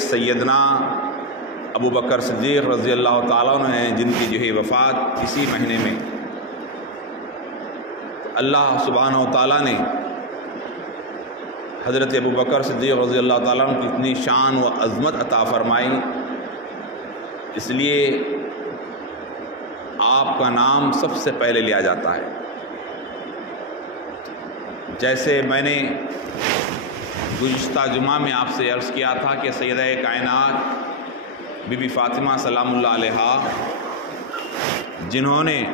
سیدنا ابو بکر صدیق رضی اللہ تعالیٰ عنہ ہیں، جن کی جو ہے وفات اسی مہینے میں اللہ سبحانہ و تعالیٰ نے حضرت ابو بکر صدیق رضی اللہ تعالیٰ عنہ کی اتنی شان و عظمت عطا فرمائی، اس لیے آپ کا نام سب سے پہلے لیا جاتا ہے۔ جیسے میں نے گزشتہ جمعہ میں آپ سے عرض کیا تھا کہ سیدہ کائنات بی بی فاطمہ سلام اللہ علیہا، جنہوں نے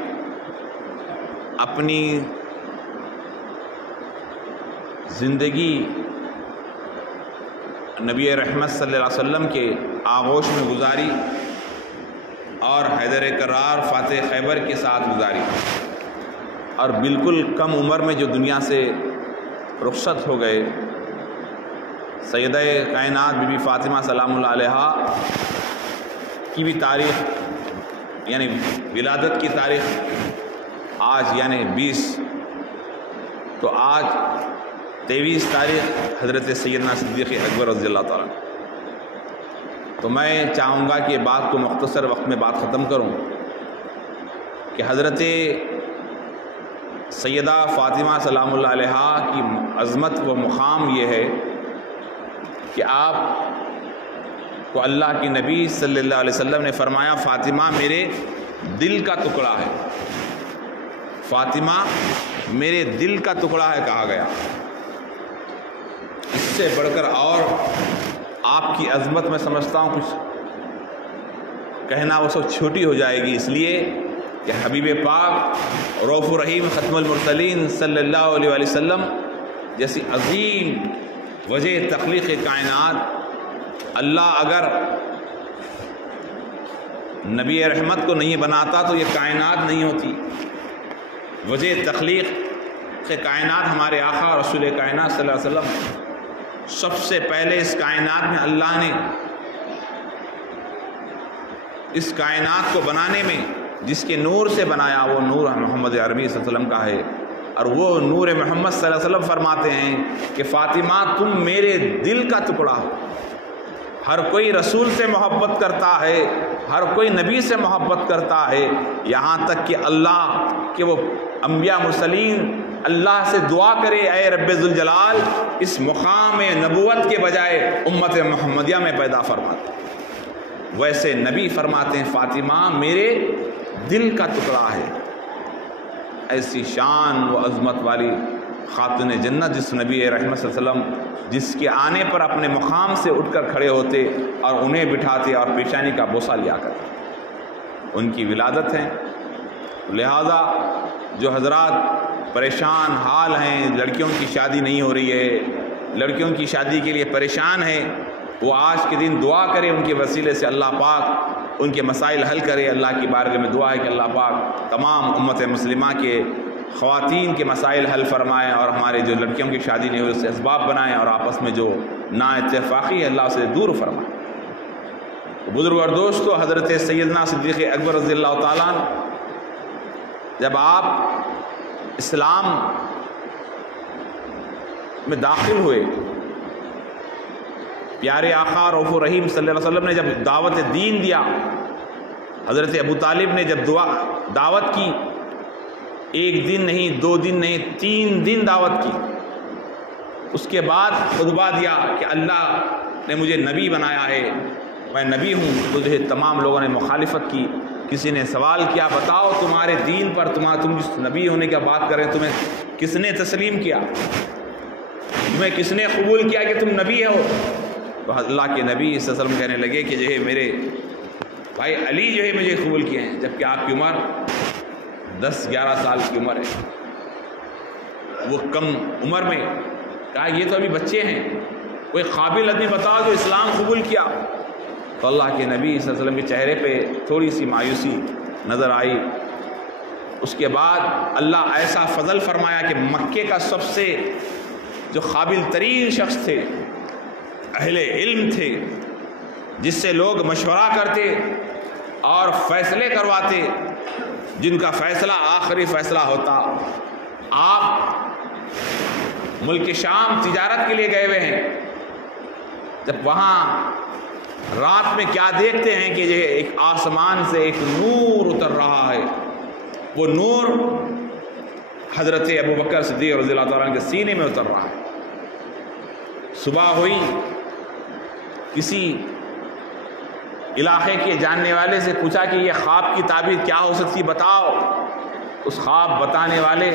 اپنی زندگی نبی رحمت صلی اللہ علیہ وسلم کے آغوش میں گزاری اور حیدر کرار فاتح خیبر کے ساتھ گزاری، اور بالکل کم عمر میں جو دنیا سے رخصت ہو گئے، سیدہ کائنات بی بی فاطمہ سلام اللہ علیہا کی بھی تاریخ یعنی ولادت کی تاریخ آج یعنی 20، تو آج 23 تاریخ حضرت سیدنا صدیق اکبر رضی اللہ تعالیٰ۔ تو میں چاہوں گا کہ بات کو مختصر وقت میں بات ختم کروں کہ حضرت سیدہ فاطمہ سلام اللہ علیہا کی عظمت و مقام یہ ہے کہ آپ کو اللہ کی نبی صلی اللہ علیہ وسلم نے فرمایا فاطمہ میرے دل کا ٹکڑا ہے، فاطمہ میرے دل کا ٹکڑا ہے کہا گیا۔ اس سے بڑھ کر اور آپ کی عظمت میں سمجھتا ہوں کچھ کہنا وہ سب چھوٹی ہو جائے گی، اس لیے کہ حبیب پاک رؤوف الرحیم ختم المرسلین صلی اللہ علیہ وسلم جیسی عظیم وجہ تخلیق کائنات، اللہ اگر نبی رحمت کو نہیں بناتا تو یہ کائنات نہیں ہوتی۔ وجہ تخلیق کائنات ہمارے آقا رسول کائنات صلی اللہ علیہ وسلم، سب سے پہلے اس کائنات میں اللہ نے اس کائنات کو بنانے میں جس کے نور سے بنایا وہ نور محمد عربی صلی اللہ علیہ وسلم کا ہے، اور وہ نور محمد صلی اللہ علیہ وسلم فرماتے ہیں کہ فاطمہ تم میرے دل کا ٹکڑا ہو۔ ہر کوئی رسول سے محبت کرتا ہے، ہر کوئی نبی سے محبت کرتا ہے، یہاں تک کہ اللہ کہ وہ انبیاء مرسلین اللہ سے دعا کرے اے رب ذوالجلال اس مقام نبوت کے بجائے امت محمدیہ میں پیدا فرماتے، ویسے نبی فرماتے ہیں فاطمہ میرے دل کا ٹکڑا ہے۔ ایسی شان و عظمت والی خاتون جنت جس نبی رحمت صلی اللہ علیہ وسلم جس کے آنے پر اپنے مقام سے اٹھ کر کھڑے ہوتے اور انہیں بٹھاتے اور پیشانی کا بوسہ لیا کرتے، ان کی ولادت ہے۔ لہذا جو حضرات پریشان حال ہیں، لڑکیوں کی شادی نہیں ہو رہی ہے، لڑکیوں کی شادی کے لیے پریشان ہیں، وہ آج کے دن دعا کرے ان کے وسیلے سے اللہ پاک ان کے مسائل حل کرے۔ اللہ کی بارگاہ میں دعا ہے کہ اللہ پاک تمام امت مسلمہ کے خواتین کے مسائل حل فرمائیں، اور ہمارے جو لڑکیوں کی شادی نہیں ہوئی اس سے اسباب بنائیں، اور آپس میں جو نا اتفاقی ہے اللہ سے دور فرمائیں۔ بزرگ اور دوستو، حضرت سیدنا صدیق اکبر رضی اللہ تعالیٰ عنہ جب آپ اسلام میں داخل ہوئے، پیارے آقا رؤوف الرحیم صلی اللہ علیہ وسلم نے جب دعوت دین دیا، حضرت ابو طالب نے جب دعوت کی، 1 دن نہیں 2 دن نہیں 3 دن دعوت کی، اس کے بعد خطبہ دیا کہ اللہ نے مجھے نبی بنایا ہے، میں نبی ہوں۔ مجھے تمام لوگوں نے مخالفت کی، کسی نے سوال کیا بتاؤ تمہارے دین پر تم جس نبی ہونے کی بات کریں تمہیں کس نے تسلیم کیا، تمہیں کس نے قبول کیا کہ تم نبی ہو؟ تو اللہ کے نبی صلی اللہ علیہ وسلم کہنے لگے کہ جو ہے میرے بھائی علی جو ہے مجھے قبول کیے ہیں، جبکہ آپ کی عمر 10-11 سال کی عمر ہے۔ وہ کم عمر میں کہا یہ تو ابھی بچے ہیں، کوئی قابل آدمی بتاؤ جو اسلام قبول کیا۔ تو اللہ کے نبی صلی اللہ علیہ وسلم کے چہرے پہ تھوڑی سی مایوسی نظر آئی۔ اس کے بعد اللہ ایسا فضل فرمایا کہ مکے کا سب سے جو قابل ترین شخص تھے، اہل علم تھے، جس سے لوگ مشورہ کرتے اور فیصلے کرواتے، جن کا فیصلہ آخری فیصلہ ہوتا، آپ ملک شام تجارت کے لیے گئے ہوئے ہیں، جب وہاں رات میں کیا دیکھتے ہیں کہ یہ ایک آسمان سے ایک نور اتر رہا ہے، وہ نور حضرت ابوبکر صدیق رضی اللہ تعالیٰ عنہ کے سینے میں اتر رہا ہے۔ صبح ہوئی، کسی علاقے کے جاننے والے سے پوچھا کہ یہ خواب کی تعبیر کیا ہو سکتی بتاؤ۔ اس خواب بتانے والے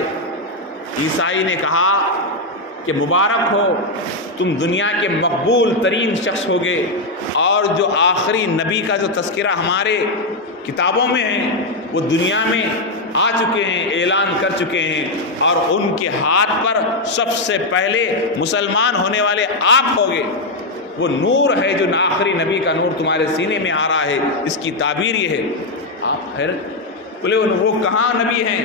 عیسائی نے کہا کہ مبارک ہو، تم دنیا کے مقبول ترین شخص ہوگے، اور جو آخری نبی کا جو تذکرہ ہمارے کتابوں میں ہے وہ دنیا میں آ چکے ہیں، اعلان کر چکے ہیں، اور ان کے ہاتھ پر سب سے پہلے مسلمان ہونے والے آپ ہوگے۔ وہ نور ہے جو آخری نبی کا نور تمہارے سینے میں آ رہا ہے، اس کی تعبیر یہ ہے۔ آپ حیرت بولے وہ کہاں نبی ہیں؟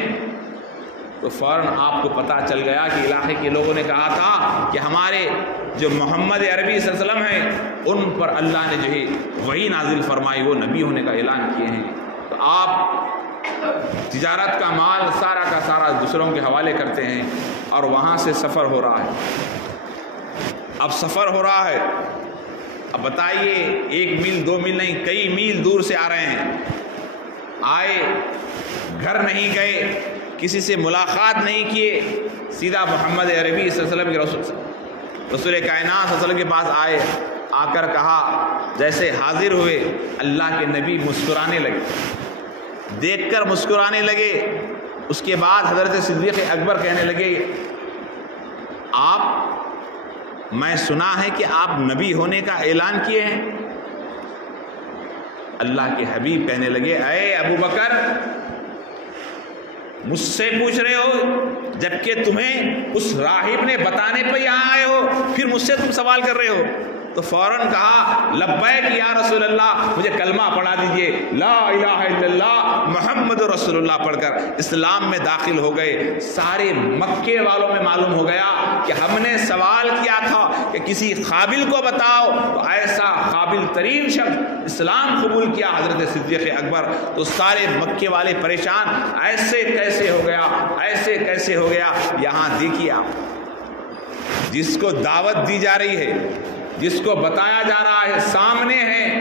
تو فوراً آپ کو پتہ چل گیا کہ علاقے کے لوگوں نے کہا تھا کہ ہمارے جو محمد عربی صلی اللہ علیہ وسلم ہیں ان پر اللہ نے جو ہے وحی نازل فرمائی، وہ نبی ہونے کا اعلان کیے ہیں۔ تو آپ تجارت کا مال سارا کا سارا دوسروں کے حوالے کرتے ہیں، اور وہاں سے سفر ہو رہا ہے۔ اب سفر ہو رہا ہے، اب بتائیے 1 میل 2 میل نہیں، کئی میل دور سے آ رہے ہیں، آئے گھر نہیں گئے، کسی سے ملاقات نہیں کیے، سیدھا محمد عربی صلی اللہ علیہ وسلم کے رسول کائنات صلی اللہ علیہ وسلم کے پاس آئے، آ کر کہا، جیسے حاضر ہوئے اللہ کے نبی مسکرانے لگے، دیکھ کر مسکرانے لگے۔ اس کے بعد حضرت صدیق اکبر کہنے لگے، آپ، میں سنا ہے کہ آپ نبی ہونے کا اعلان کیے ہیں۔ اللہ کے حبیب کہنے لگے، اے ابو بکر، مجھ سے پوچھ رہے ہو جبکہ تمہیں اس راہب نے بتانے پہ یہاں آئے ہو، پھر مجھ سے تم سوال کر رہے ہو؟ تو فوراً کہا، لبیک یا رسول اللہ، مجھے کلمہ پڑھا دیجئے، لا الہ الا اللہ محمد رسول اللہ پڑھ کر اسلام میں داخل ہو گئے۔ سارے مکے والوں میں معلوم ہو گیا کہ ہم نے سوال کیا تھا کہ کسی قابل کو بتاؤ، تو ایسا قابل ترین شخص اسلام قبول کیا، حضرت صدیق اکبر۔ تو سارے مکے والے پریشان، ایسے کیسے ہو گیا، ایسے کیسے ہو گیا؟ یہاں دیکھیے آپ، جس کو دعوت دی جا رہی ہے، جس کو بتایا جا رہا ہے، سامنے ہے،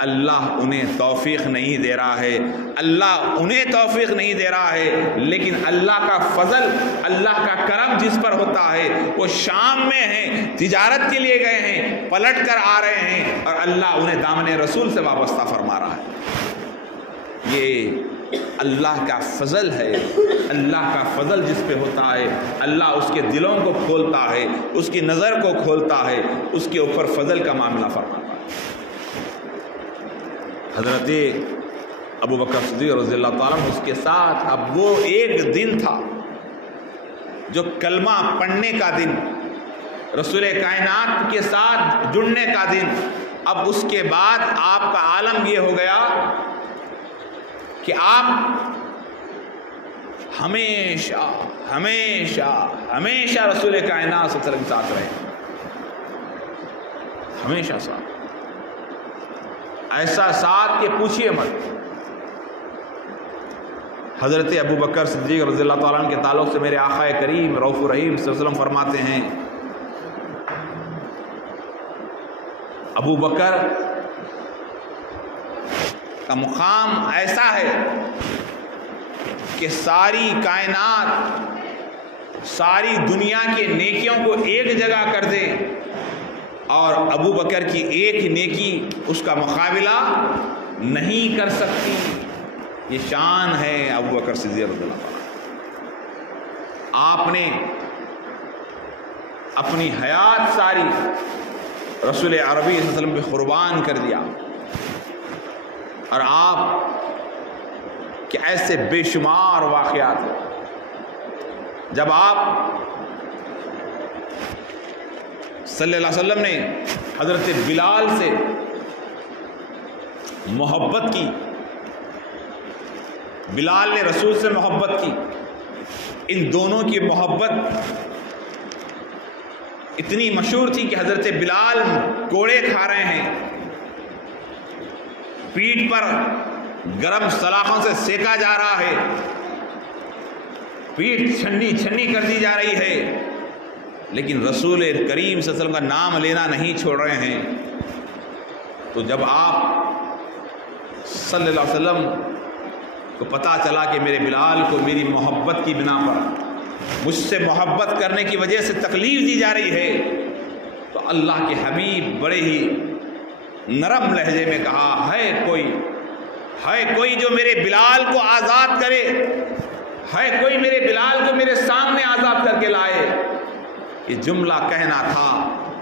اللہ انہیں توفیق نہیں دے رہا ہے، اللہ انہیں توفیق نہیں دے رہا ہے، لیکن اللہ کا فضل، اللہ کا کرم جس پر ہوتا ہے، وہ شام میں ہیں، تجارت کے لیے گئے ہیں، پلٹ کر آ رہے ہیں، اور اللہ انہیں دامن رسول سے وابستہ فرما رہا ہے۔ یہ اللہ کا فضل ہے، اللہ کا فضل جس پہ ہوتا ہے، اللہ اس کے دلوں کو کھولتا ہے، اس کی نظر کو کھولتا ہے، اس کے اوپر فضل کا معاملہ فرماتا ہے۔ حضرت ابو بکر صدیق رضی اللہ تعالیٰ عنہ اس کے ساتھ، اب وہ ایک دن تھا جو کلمہ پڑھنے کا دن، رسول کائنات کے ساتھ جڑنے کا دن۔ اب اس کے بعد آپ کا عالم یہ ہو گیا کہ آپ ہمیشہ ہمیشہ ہمیشہ رسول کائنات صلی اللہ علیہ وسلم کے ساتھ رہے، ہمیشہ ساتھ، ایسا ساتھ کہ پوچھئے مت۔ حضرت ابو بکر صدیق رضی اللہ تعالیٰ عنہ کے تعلق سے میرے آقا کریم رؤوف الرحیم صلی اللہ علیہ وسلم فرماتے ہیں، ابو بکر کا مقام ایسا ہے کہ ساری کائنات، ساری دنیا کے نیکیوں کو ایک جگہ کر دے، اور ابو بکر کی ایک نیکی اس کا مقابلہ نہیں کر سکتی۔ یہ شان ہے ابو بکر صدیق رضی اللہ عنہ۔ آپ نے اپنی حیات ساری رسول عربی صلی اللہ علیہ وسلم پہ قربان کر دیا، اور آپ کے ایسے بے شمار واقعات ہیں۔ جب آپ صلی اللہ علیہ وسلم نے حضرت بلال سے محبت کی، بلال نے رسول سے محبت کی، ان دونوں کی محبت اتنی مشہور تھی کہ حضرت بلال کوڑے کھا رہے ہیں، پیٹھ پر گرم سلاخوں سے سیکا جا رہا ہے، پیٹھ چھنی چھنی کر دی جا رہی ہے، لیکن رسول کریم صلی اللہ علیہ وسلم کا نام لینا نہیں چھوڑ رہے ہیں۔ تو جب آپ صلی اللہ علیہ وسلم کو پتہ چلا کہ میرے بلال کو میری محبت کی بنا پر مجھ سے محبت کرنے کی وجہ سے تکلیف دی جا رہی ہے، تو اللہ کے حبیب بڑے ہی نرم لہجے میں کہا، ہے کوئی جو میرے بلال کو آزاد کرے، ہے کوئی میرے بلال کو میرے سامنے آزاد کر کے لائے۔ یہ جملہ کہنا تھا۔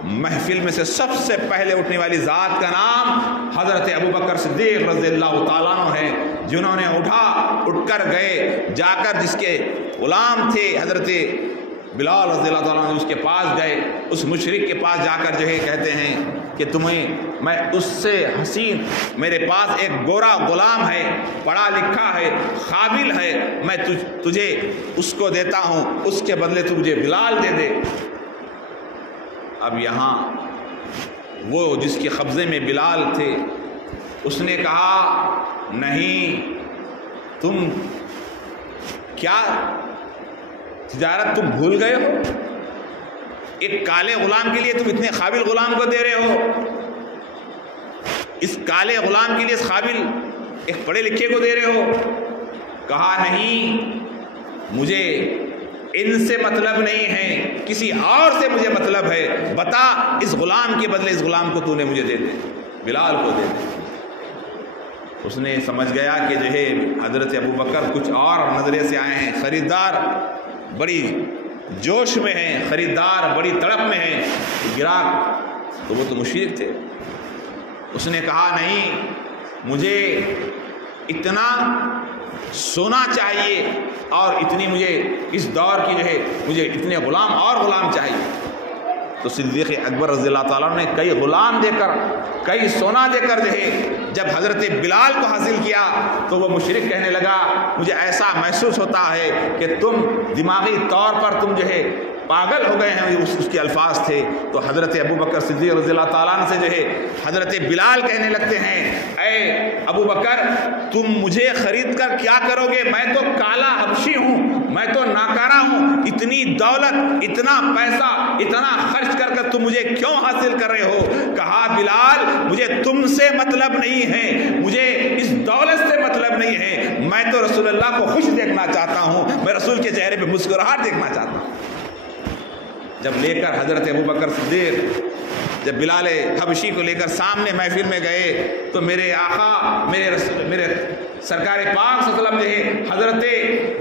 محفل میں سے سب سے پہلے اٹھنے والی ذات کا نام حضرت ابوبکر صدیق رضی اللہ تعالیٰ عنہ ہے، جنہوں نے اٹھ کر گئے، جا کر جس کے غلام تھے حضرت بلال رضی اللہ تعالیٰ عنہ، اس کے پاس گئے، اس مشرک کے پاس جا کر جو ہے کہتے ہیں کہ تمہیں میں اس سے حسین، میرے پاس ایک گورا غلام ہے، پڑھا لکھا ہے، قابل ہے، میں تجھے اس کو دیتا ہوں، اس کے بدلے تو مجھے بلال دے دے۔ اب یہاں وہ جس کے قبضے میں بلال تھے، اس نے کہا نہیں، تم کیا تجارت تم بھول گئے ہو؟ ایک کالے غلام کے لیے تم اتنے قابل غلام کو دے رہے ہو، اس کالے غلام کے لیے اس قابل ایک پڑھے لکھے کو دے رہے ہو؟ کہا نہیں، مجھے ان سے مطلب نہیں ہے، کسی اور سے مجھے مطلب ہے، بتا اس غلام کے بدلے اس غلام کو تو نے مجھے دے دے، بلال کو دے دے۔ اس نے سمجھ گیا کہ جو ہے حضرت ابوبکر کچھ اور نظریے سے آئے ہیں، خریدار بڑی جوش میں ہیں، خریدار بڑی تڑپ میں ہیں، گراہک تو وہ تو مشرک تھے۔ اس نے کہا نہیں، مجھے اتنا سونا چاہیے اور اتنی مجھے اس دور کی جو ہے مجھے اتنے غلام اور غلام چاہیے۔ تو صدیق اکبر رضی اللہ تعالیٰ نے کئی غلام دے کر، کئی سونا دے کر جو ہے جب حضرت بلال کو حاصل کیا تو وہ مشرک کہنے لگا، مجھے ایسا محسوس ہوتا ہے کہ تم دماغی طور پر تم جو ہے پاگل ہو گئے ہیں، اس کے الفاظ تھے۔ تو حضرت ابوبکر صدیق رضی اللہ تعالیٰ عنہ سے جو ہے حضرت بلال کہنے لگتے ہیں، اے ابوبکر تم مجھے خرید کر کیا کرو گے؟ میں تو کالا حبشی ہوں، میں تو ناکارہ ہوں، اتنی دولت، اتنا پیسہ، اتنا خرچ کر کر تم مجھے کیوں حاصل کر رہے ہو؟ کہا بلال مجھے تم سے مطلب نہیں ہے، مجھے اس دولت سے مطلب نہیں ہے، میں تو رسول اللہ کو خوش دیکھنا چاہتا ہوں، میں رسول کے چہرے پہ مسکراہٹ دیکھنا چاہتا ہوں۔ جب لے کر حضرت ابوبکر صدیق جب بلال حبشی کو لے کر سامنے محفل میں گئے تو میرے آقا، میرے سرکار پاک صلی اللہ علیہ وسلم جو ہے حضرت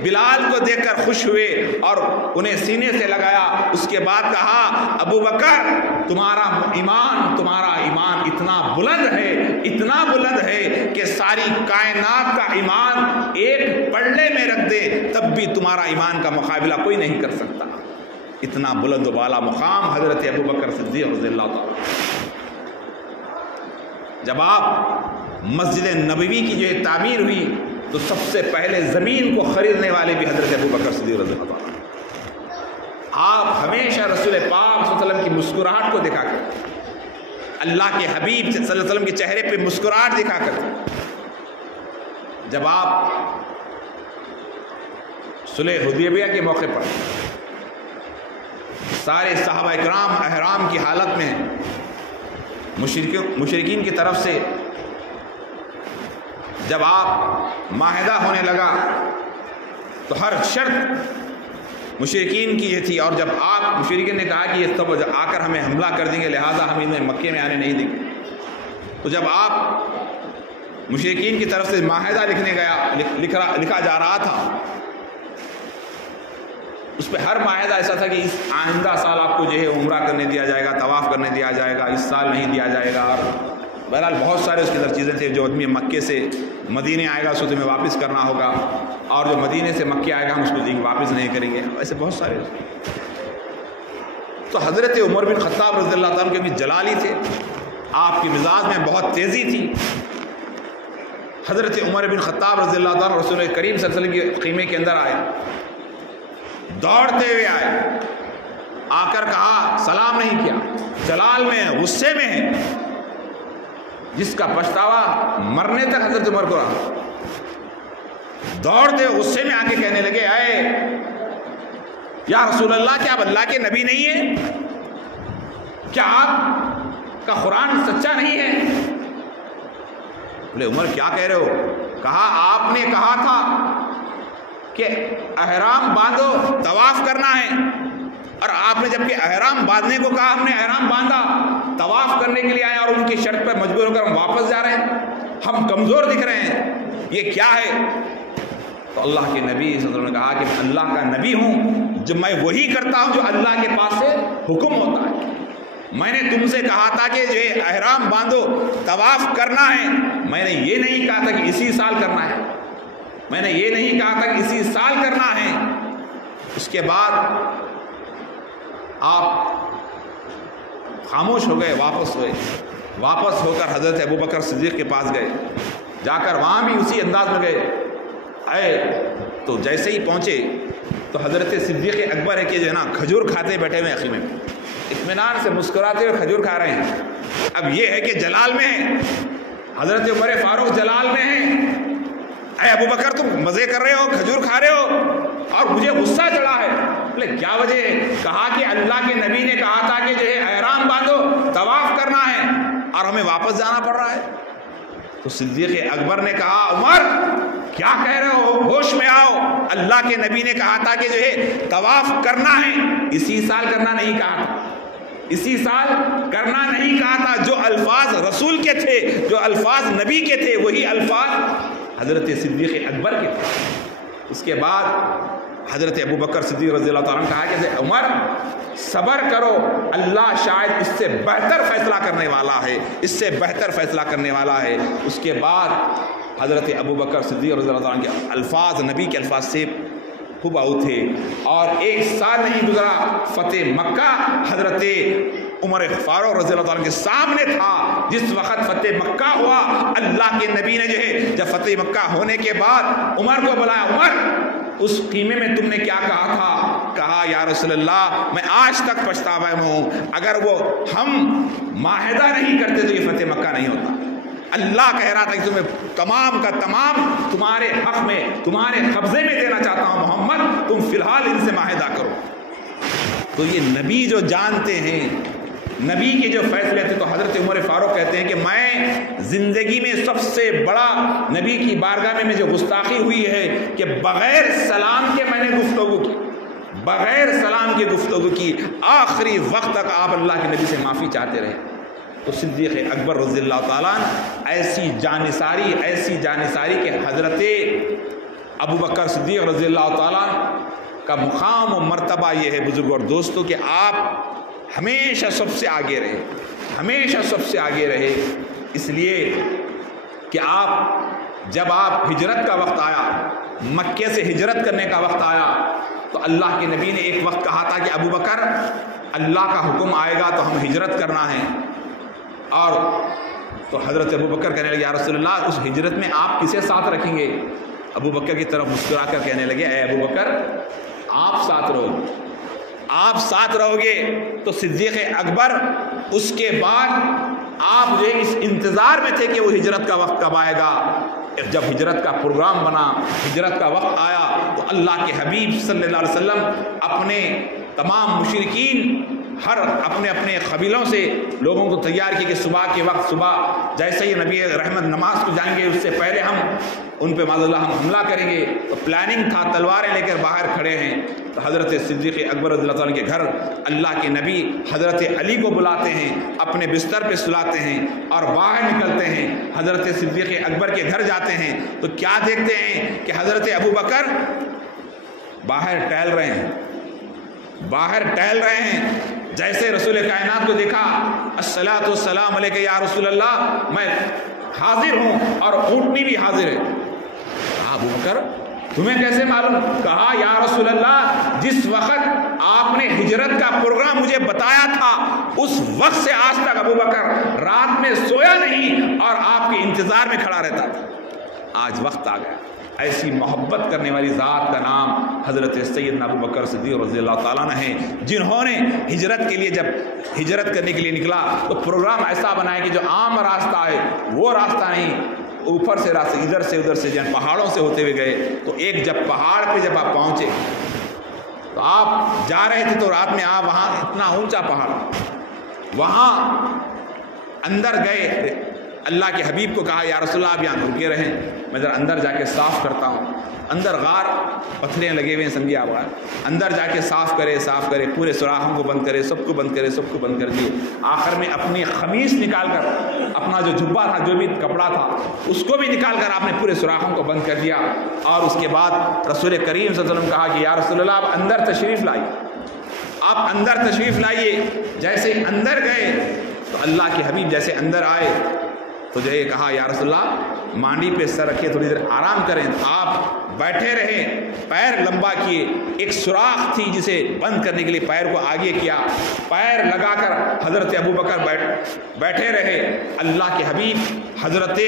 بلال کو دیکھ کر خوش ہوئے اور انہیں سینے سے لگایا۔ اس کے بعد کہا، ابوبکر تمہارا ایمان اتنا بلند ہے کہ ساری کائنات کا ایمان ایک پلڑے میں رکھ دے تب بھی تمہارا ایمان کا مقابلہ کوئی نہیں کر سکتا۔ اتنا بلند و بالا مقام حضرت ابوبکر صدیق رضی اللہ تعالیٰ۔ جب آپ مسجد نبوی کی جو تعمیر ہوئی تو سب سے پہلے زمین کو خریدنے والے بھی حضرت ابوبکر صدیق رضی اللہ تعالیٰ۔ آپ ہمیشہ رسول پاک صلی اللہ علیہ وسلم کی مسکراہٹ کو دکھا کر، اللہ کے حبیب صلی اللہ علیہ وسلم کے چہرے پہ مسکراہٹ دکھا کر، جب آپ صلح حدیبیہ کے موقع پر سارے صحابہ اکرام احرام کی حالت میں مشرکین کی طرف سے جب آپ معاہدہ ہونے لگا تو ہر شرط مشرکین کی یہ تھی، اور جب آپ مشرکین نے کہا کہ یہ سب آ کر ہمیں حملہ کر دیں گے لہٰذا ہم انہیں مکے میں آنے نہیں دیں گے، تو جب آپ مشرکین کی طرف سے معاہدہ لکھا جا رہا تھا، اس پہ ہر معاہدہ ایسا تھا کہ اس آئندہ سال آپ کو جو ہے عمرہ کرنے دیا جائے گا، طواف کرنے دیا جائے گا، اس سال نہیں دیا جائے گا، اور بہرحال بہت سارے اس کے اندر چیزیں تھیں۔ جو آدمی مکے سے مدینے آئے گا اس کو تمہیں واپس کرنا ہوگا، اور جو مدینے سے مکے آئے گا ہم اس کو واپس نہیں کریں گے، ایسے بہت سارے۔ تو حضرت عمر بن خطاب رضی اللہ تعالیٰ کے بھی جلالی تھے، آپ کے مزاج میں بہت تیزی تھی۔ حضرت عمر بن خطاب رضی اللہ تعالیٰ رسول کریم صلی اللہ علیہ وسلم کے خیمے کے اندر آئے، دوڑتے ہوئے آئے، آ کر کہا، سلام نہیں کیا، جلال میں غصے میں ہے، جس کا پچھتاوا مرنے تک حضرت عمر کو رہا۔ دوڑتے غصے میں آ کے کہنے لگے، اے یا رسول اللہ کیا آپ اللہ کے نبی نہیں ہیں؟ کیا آپ کا قرآن سچا نہیں ہے؟ بولے عمر کیا کہہ رہے ہو؟ کہا آپ نے کہا تھا کہ احرام باندھو طواف کرنا ہے، اور آپ نے جب کہ احرام باندھنے کو کہا ہم نے احرام باندھا، طواف کرنے کے لیے آئے اور ان کی شرط پر مجبور ہو کر ہم واپس جا رہے ہیں، ہم کمزور دکھ رہے ہیں، یہ کیا ہے؟ تو اللہ کے نبی صلی اللہ علیہ وسلم نے کہا کہ میں اللہ کا نبی ہوں، جو میں وہی کرتا ہوں جو اللہ کے پاس سے حکم ہوتا ہے۔ میں نے تم سے کہا تھا کہ جو احرام باندھو طواف کرنا ہے، میں نے یہ نہیں کہا تھا کہ اسی سال کرنا ہے، میں نے یہ نہیں کہا تھا کہ اسی سال کرنا ہے۔ اس کے بعد آپ خاموش ہو گئے، واپس ہوئے، واپس ہو کر حضرت ابوبکر صدیق کے پاس گئے، جا کر وہاں بھی اسی انداز میں گئے تو جیسے ہی پہنچے تو حضرت صدیق اکبر ہے کہ جو ہے نا کھجور کھاتے بیٹھے ہوئے خیمے میں، اطمینان سے مسکراتے ہوئے کھجور کھا رہے ہیں۔ اب یہ ہے کہ جلال میں ہے، حضرت عمر فاروق جلال میں ہے، اے ابوبکر تم مزے کر رہے ہو، کھجور کھا رہے ہو اور مجھے غصہ چڑھا ہے۔ بولے کیا وجہ ہے؟ کہا کہ اللہ کے نبی نے کہا تھا کہ جو ہے احرام باندھو طواف کرنا ہے اور ہمیں واپس جانا پڑ رہا ہے۔ تو صدیق اکبر نے کہا عمر کیا کہہ رہے ہو، ہوش میں آؤ، اللہ کے نبی نے کہا تھا کہ جو ہے طواف کرنا ہے، اسی سال کرنا نہیں کہا تھا، اسی سال کرنا نہیں کہا تھا۔ جو الفاظ رسول کے تھے، جو الفاظ نبی کے تھے، وہی الفاظ حضرت صدیق اکبر کے تھے۔ اس کے بعد حضرت ابوبکر صدیق رضی اللہ تعالیٰ نے کہا کہ عمر صبر کرو، اللہ شاید اس سے بہتر فیصلہ کرنے والا ہے، اس سے بہتر فیصلہ کرنے والا ہے۔ اس کے بعد حضرت ابوبکر صدیق رضی اللہ تعالیٰ کے الفاظ نبی کے الفاظ سے ہبہو تھے، اور ایک سال نہیں گزرا فتح مکہ حضرت عمر فاروق رضی اللہ تعالیٰ کے سامنے تھا۔ جس وقت فتح مکہ ہوا، اللہ کے نبی نے جو ہے جب فتح مکہ ہونے کے بعد عمر کو بلایا، عمر اس خیمے میں تم نے کیا کہا تھا؟ کہا یا رسول اللہ میں آج تک پچھتاوا میں ہوں، اگر وہ ہم معاہدہ نہیں کرتے تو یہ فتح مکہ نہیں ہوتا۔ اللہ کہہ رہا تھا کہ تمہیں تمام کا تمام تمہارے حق میں، تمہارے قبضے میں دینا چاہتا ہوں محمد، تم فی الحال ان سے معاہدہ کرو۔ تو یہ نبی جو جانتے ہیں، نبی کے جو فیصلے تھے، تو حضرت عمر فاروق کہتے ہیں کہ میں زندگی میں سب سے بڑا نبی کی بارگاہ میں جو گستاخی ہوئی ہے کہ بغیر سلام کے میں نے گفتگو کی، بغیر سلام کے گفتگو کی، آخری وقت تک آپ اللہ کے نبی سے معافی چاہتے رہے۔ تو صدیق اکبر رضی اللہ تعالیٰ ایسی جانثاری کہ حضرت ابوبکر صدیق رضی اللہ تعالیٰ کا مقام و مرتبہ یہ ہے بزرگوں اور دوستوں کہ آپ ہمیشہ سب سے آگے رہے، ہمیشہ سب سے آگے رہے، اس لیے کہ جب آپ ہجرت کا وقت آیا، مکے سے ہجرت کرنے کا وقت آیا، تو اللہ کے نبی نے ایک وقت کہا تھا کہ ابوبکر اللہ کا حکم آئے گا تو ہم ہجرت کرنا ہے، اور تو حضرت ابوبکر کہنے لگے یا رسول اللہ اس ہجرت میں آپ کسے ساتھ رکھیں گے؟ ابوبکر کی طرف مسکرا کر کہنے لگے اے ابوبکر آپ ساتھ رہو، آپ ساتھ رہو گے۔ تو صدیق اکبر اس کے بعد آپ جو اس انتظار میں تھے کہ وہ ہجرت کا وقت کب آئے گا۔ جب ہجرت کا پروگرام بنا، ہجرت کا وقت آیا، تو اللہ کے حبیب صلی اللہ علیہ وسلم اپنے تمام مشرکین ہر اپنے اپنے قبیلوں سے لوگوں کو تیار کی کہ صبح کے وقت، صبح جیسے ہی نبی رحمت نماز کو جائیں گے اس سے پہلے ہم ان پہ معاذ اللہ ہم حملہ کریں گے۔ تو پلاننگ تھا، تلواریں لے کر باہر کھڑے ہیں۔ تو حضرت صدیق اکبر رضی اللہ تعالیٰ کے گھر اللہ کے نبی حضرت علی کو بلاتے ہیں، اپنے بستر پہ سلاتے ہیں اور باہر نکلتے ہیں، حضرت صدیق اکبر کے گھر جاتے ہیں تو کیا دیکھتے ہیں کہ حضرت ابوبکر باہر ٹہل رہے ہیں، باہر ٹہل رہے ہیں۔ جیسے رسول کائنات کو دیکھا، الصلاۃ والسلام علیک یا رسول اللہ، میں حاضر ہوں اور اونٹنی بھی حاضر ہے۔ ابوبکر تمہیں کیسے معلوم؟ کہا یا رسول اللہ جس وقت آپ نے ہجرت کا پروگرام مجھے بتایا تھا اس وقت سے آج تک ابوبکر رات میں سویا نہیں اور آپ کے انتظار میں کھڑا رہتا تھا۔ آج وقت آ گیا۔ ایسی محبت کرنے والی ذات کا نام حضرت سیدنا ابوبکر صدیق رضی اللہ تعالیٰ عنہ ہے، جنہوں نے ہجرت کے لیے جب ہجرت کرنے کے لیے نکلا تو پروگرام ایسا بنایا کہ جو عام راستہ ہے وہ راستہ نہیں، اوپر سے راستے ادھر سے ادھر سے جن پہاڑوں سے ہوتے ہوئے گئے۔ تو ایک جب پہاڑ پہ جب آپ پہنچے تو آپ جا رہے تھے تو رات میں آپ وہاں اتنا اونچا پہاڑ وہاں اندر گئے، اللہ کے حبیب کو کہا یا رسول اللہ آپ یہاں رکے رہیں، میں ذرا اندر جا کے صاف کرتا ہوں۔ اندر غار پتھریں لگے ہوئے ہیں، سنگی آباد، اندر جا کے صاف کرے، پورے سوراخوں کو بند کرے، سب کو بند کر دیے۔ آخر میں اپنی خمیص نکال کر، اپنا جو جبہ تھا، جو بھی کپڑا تھا، اس کو بھی نکال کر آپ نے پورے سوراخوں کو بند کر دیا۔ اور اس کے بعد رسول کریم صلی اللہ علیہ وسلم کہا کہ یا رسول اللہ آپ اندر تشریف لائیے، آپ اندر تشریف لائیے۔ جیسے ہی اندر گئے تو اللہ کے حبیب جیسے اندر آئے تو جو ہے کہا یا رسول اللہ مانڈی پہ سر رکھے، تھوڑی دیر آرام کریں۔ آپ بیٹھے رہے، پیر لمبا کیے، ایک سوراخ تھی جسے بند کرنے کے لیے پیر کو آگے کیا، پیر لگا کر حضرت ابوبکر بیٹھے رہے۔ اللہ کے حبیب حضرت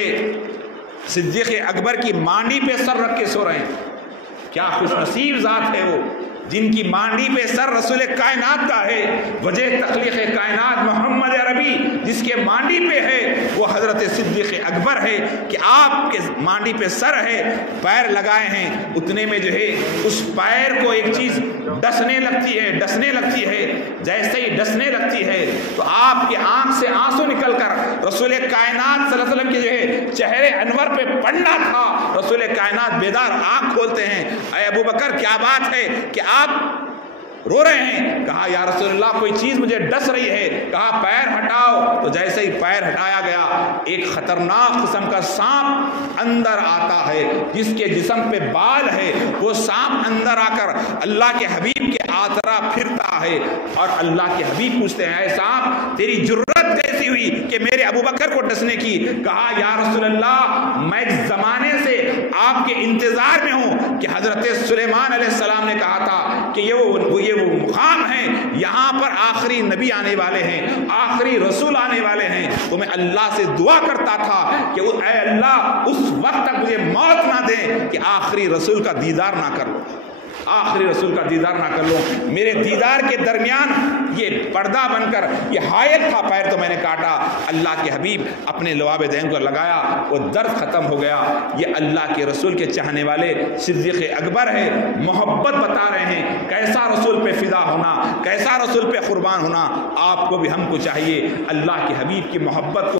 صدیق اکبر کی مانڈی پہ سر رکھ کے سو رہے ہیں۔ کیا خوش نصیب ذات ہے وہ جن کی مانڈی پہ سر رسول کائنات کا ہے۔ وجہ تخلیق کائنات محمد عربی جس کے مانڈی پہ ہے وہ حضرت صدیق اکبر ہے کہ آپ کے مانڈی پہ سر ہے، پیر لگائے ہیں، اتنے میں جو ہے اس پیر کو ایک چیز ڈسنے لگتی ہے۔ جیسے ہی ڈسنے لگتی ہے تو آپ کی آنکھ سے آنسو نکل کر رسول کائنات صلی اللہ علیہ وسلم کے جو ہے چہرے انور پہ پڑنا تھا۔ رسول کائنات بیدار آنکھ کھولتے ہیں، اے ابوبکر کیا بات ہے کہ آپ رو رہے ہیں؟ کہا یا رسول اللہ کوئی چیز مجھے ڈس رہی ہے۔ کہا پیر ہٹاؤ، تو جیسے ہی پیر ہٹایا گیا ایک خطرناک قسم کا سانپ اندر آتا ہے، جس کے جسم پہ بال ہے، وہ سانپ اندر آ کر اللہ کے حبیب کے آترا پھرتا ہے، اور اللہ کے حبیب پوچھتے ہیں اے سانپ تیری جرت کیسی ہوئی کہ میرے ابوبکر کو ڈسنے کی؟ کہا یا رسول اللہ میں زمانے سے آپ کے انتظار میں ہوں کہ حضرت سلیمان علیہ السلام نے کہا تھا کہ یہ وہ مقام ہے، یہاں پر آخری نبی آنے والے ہیں، آخری رسول آنے والے ہیں، تو میں اللہ سے دعا کرتا تھا کہ اے اللہ اس وقت تک مجھے موت نہ دیں کہ آخری رسول کا دیدار نہ کر لو، آخری رسول کا دیدار نہ کر لو۔ میرے دیدار کے درمیان یہ پردہ بن کر یہ حائل تھا، پیر تو میں نے کاٹا۔ اللہ کے حبیب اپنے لعاب دین کو لگایا، وہ درد ختم ہو گیا۔ یہ اللہ کے رسول کے چاہنے والے صدیق اکبر ہے، محبت بتا رہے ہیں کیسا رسول پہ فدا ہونا، کیسا رسول پہ قربان ہونا۔ آپ کو بھی ہم کو چاہیے اللہ کے حبیب کی محبت کو